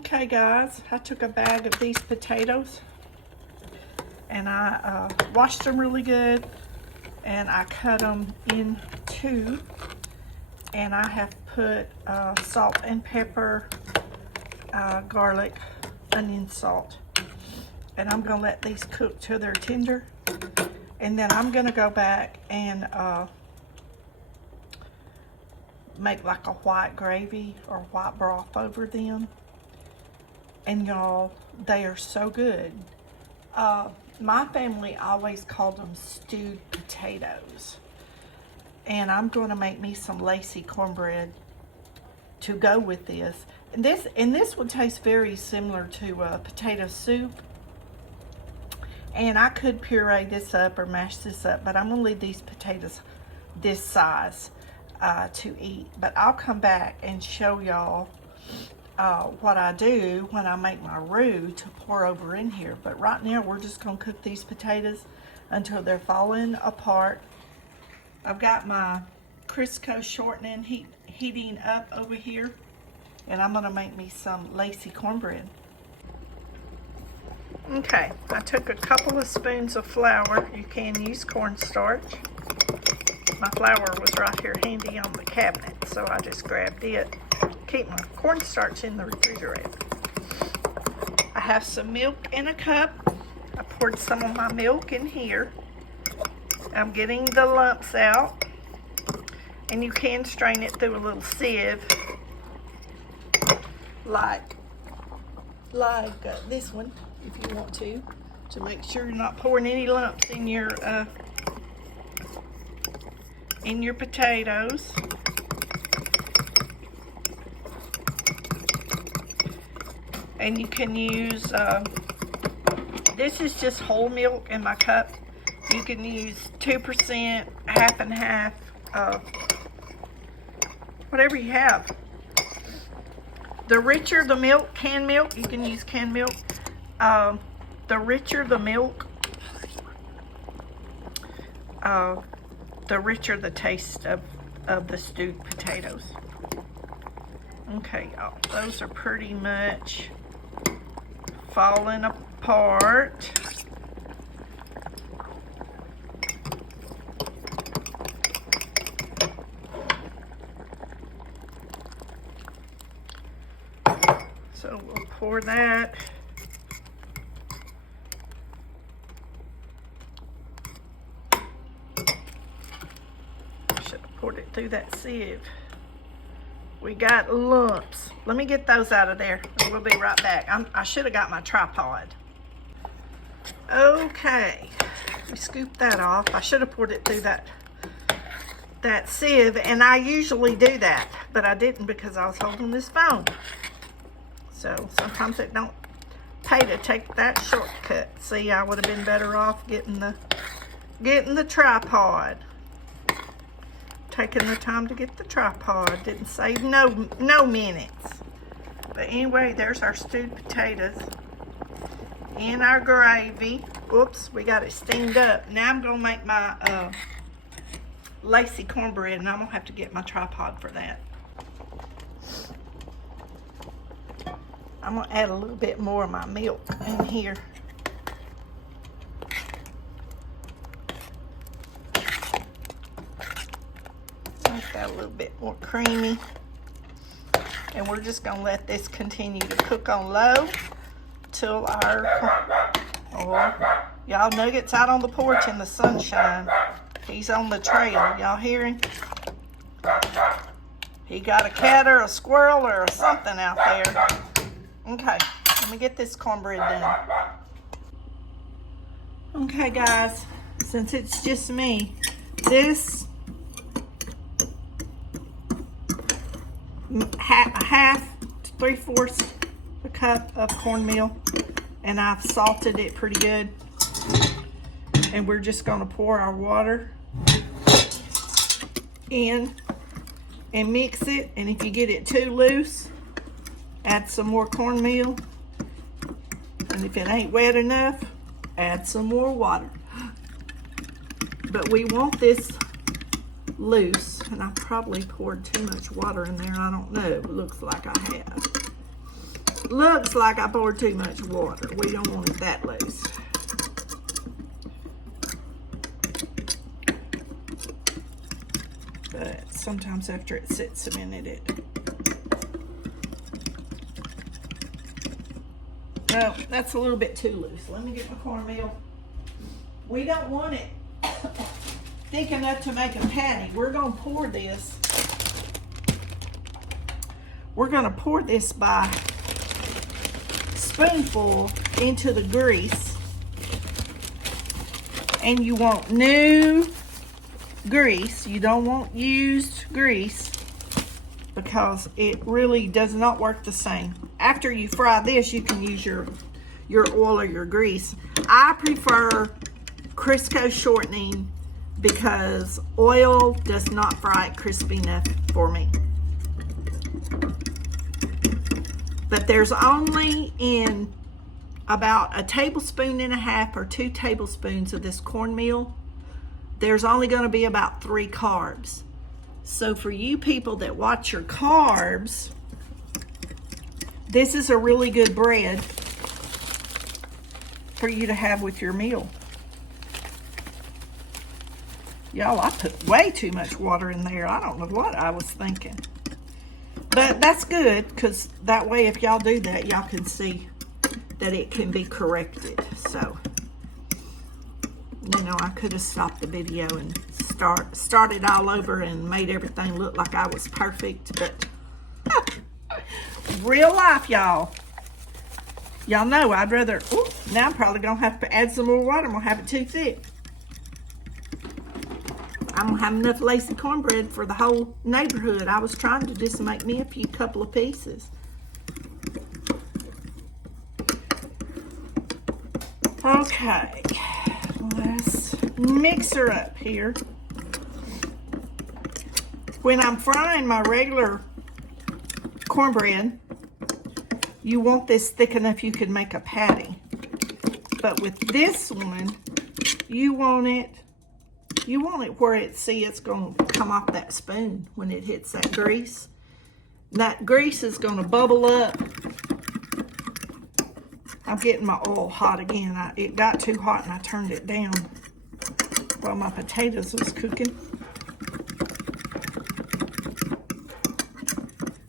Okay guys, I took a bag of these potatoes and I washed them really good and I cut them in two, and I have put salt and pepper, garlic, onion salt, and I'm gonna let these cook till they're tender, and then I'm gonna go back and make like a white gravy or white broth over them. And y'all, they are so good. My family always called them stewed potatoes. And I'm going to make me some lacy cornbread to go with this. And this would taste very similar to potato soup. And I could puree this up or mash this up, but I'm going to leave these potatoes this size to eat. But I'll come back and show y'all what I do when I make my roux to pour over in here. But right now we're just going to cook these potatoes until they're falling apart. I've got my Crisco shortening heating up over here, and I'm going to make me some lacy cornbread. Okay, I took a couple of spoons of flour. You can use cornstarch. My flour was right here handy on the cabinet, so I just grabbed it. Keep my cornstarch in the refrigerator. I have some milk in a cup. I poured some of my milk in here. I'm getting the lumps out, and you can strain it through a little sieve, like this one, if you want to make sure you're not pouring any lumps in your potatoes. And you can use, this is just whole milk in my cup. You can use 2%, half and half, whatever you have. The richer the milk, canned milk, you can use canned milk. The richer the milk, the richer the taste of the stewed potatoes. Okay, y'all, those are pretty much falling apart. So we'll pour that. Should have poured it through that sieve. We got lumps. Let me get those out of there. We'll be right back. I should have got my tripod. Okay, we scooped that off. I should have poured it through that sieve, and I usually do that, but I didn't because I was holding this phone. So sometimes it don't pay to take that shortcut. See, I would have been better off getting the tripod. Taking the time to get the tripod. Didn't save no minutes. But anyway, there's our stewed potatoes in our gravy. Oops, we got it steamed up. Now I'm gonna make my lacy cornbread, and I'm gonna have to get my tripod for that. I'm gonna add a little bit more of my milk in here. Make that a little bit more creamy. And we're just gonna let this continue to cook on low till y'all, Nugget's out on the porch in the sunshine. He's on the trail. Y'all hear him? He got a cat or a squirrel or something out there. Okay, let me get this cornbread done. Okay guys, since it's just me, this half to 3/4 a cup of cornmeal, and I've salted it pretty good. And we're just gonna pour our water in and mix it. And if you get it too loose, add some more cornmeal. And if it ain't wet enough, add some more water. But we want this loose, and I probably poured too much water in there. I don't know. It looks like I have. Looks like I poured too much water. We don't want it that loose. But sometimes after it sits a minute, well, that's a little bit too loose. Let me get my cornmeal. We don't want it thick enough to make a patty. We're gonna pour this. We're gonna pour this by spoonful into the grease. And you want new grease. You don't want used grease because it really does not work the same. After you fry this, you can use your oil or your grease. I prefer Crisco shortening because oil does not fry it crispy enough for me. But there's only in about a tablespoon and a half or 2 tablespoons of this cornmeal, there's only going to be about 3 carbs. So for you people that watch your carbs, this is a really good bread for you to have with your meal. Y'all, I put way too much water in there. I don't know what I was thinking. But that's good, because that way if y'all do that, y'all can see that it can be corrected. So, you know, I could have stopped the video and started all over and made everything look like I was perfect, but real life, y'all. Y'all know I'd rather, now I'm probably going to have to add some more water. I'm going to have it too thick. I'm going to have enough lacy cornbread for the whole neighborhood. I was trying to just make me a couple of pieces. Okay, let's mix her up here. When I'm frying my regular cornbread, you want this thick enough you can make a patty. But with this one, you want it where it's going to come off that spoon when it hits that grease. That grease is going to bubble up. I'm getting my oil hot again. It got too hot and I turned it down while my potatoes was cooking.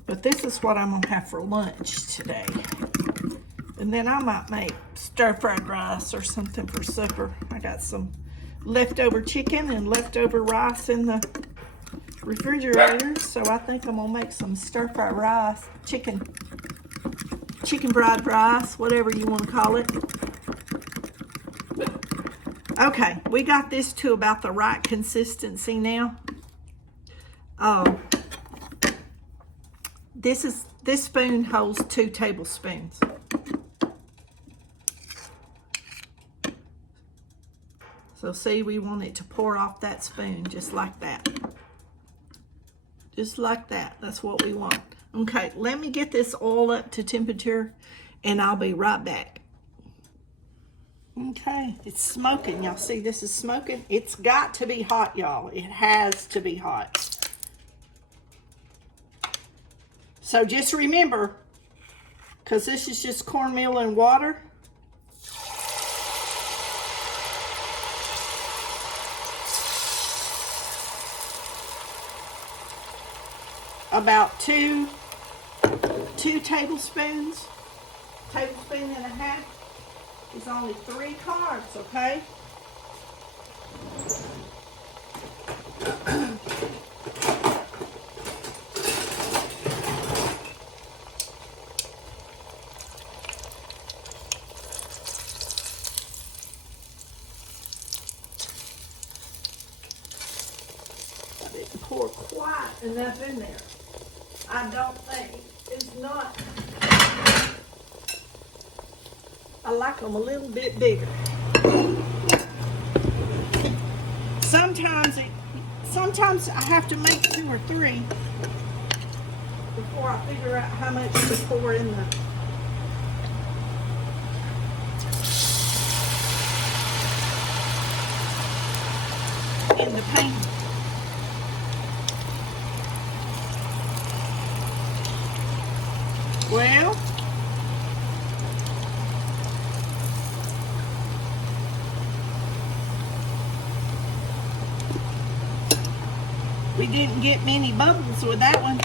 But this is what I'm going to have for lunch today. And then I might make stir-fried rice or something for supper. I got some leftover chicken and leftover rice in the refrigerator, so I think I'm gonna make some stir-fried rice, chicken fried rice, whatever you want to call it. Okay, we got this to about the right consistency now. This spoon holds 2 tablespoons. So see, we want it to pour off that spoon just like that. Just like that. That's what we want. Okay, let me get this oil up to temperature and I'll be right back. Okay, it's smoking. Y'all see this is smoking? It's got to be hot, y'all. It has to be hot. So just remember, because this is just cornmeal and water, about two tablespoons, tablespoon and a half is only 3 carbs, okay? I didn't pour quite enough in there. I don't think. It's not. I like them a little bit bigger. Sometimes I have to make 2 or 3 before I figure out how much to pour in the pan. Well, didn't get many bubbles with that one.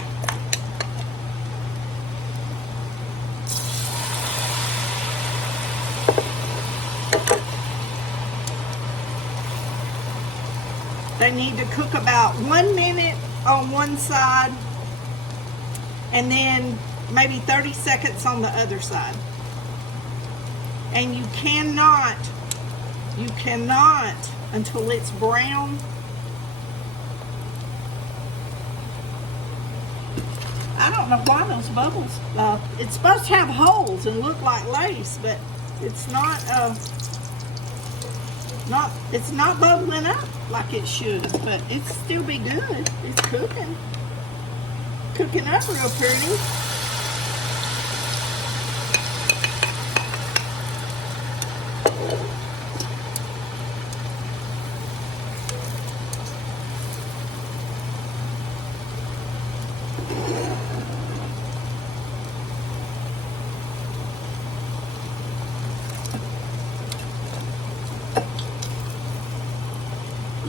They need to cook about 1 minute on one side and then maybe 30 seconds on the other side. And you cannot until it's brown. I don't know why those bubbles, it's supposed to have holes and look like lace, but it's not, it's not bubbling up like it should, but it's still be good. It's cooking up real pretty.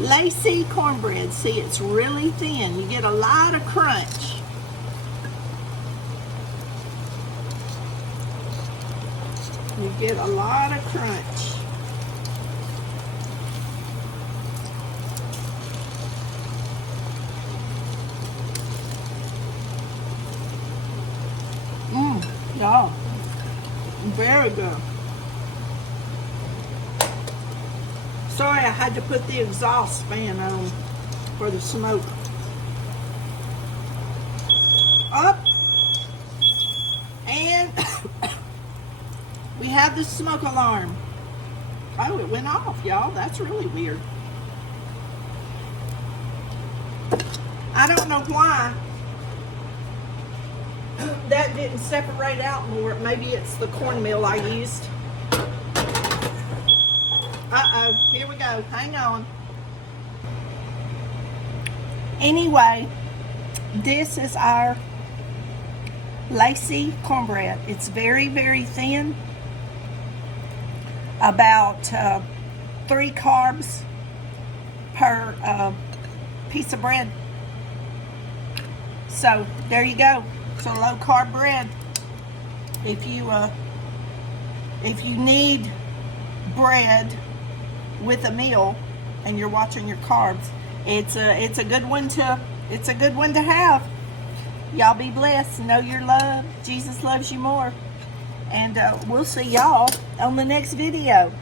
Lacy cornbread. See, it's really thin. You get a lot of crunch. You get a lot of crunch. Y'all, very good. Sorry, I had to put the exhaust fan on for the smoke. Up. And we have the smoke alarm. Oh, it went off, y'all. That's really weird. I don't know why that didn't separate out more. Maybe it's the cornmeal I used. Uh-oh, here we go. Hang on. Anyway, this is our lacy cornbread. It's very, very thin. About 3 carbs per piece of bread. So, there you go. So, low-carb bread. If you need bread with a meal and you're watching your carbs, it's a good one to have. Y'all be blessed. Know you're loved. Jesus loves you more. And we'll see y'all on the next video.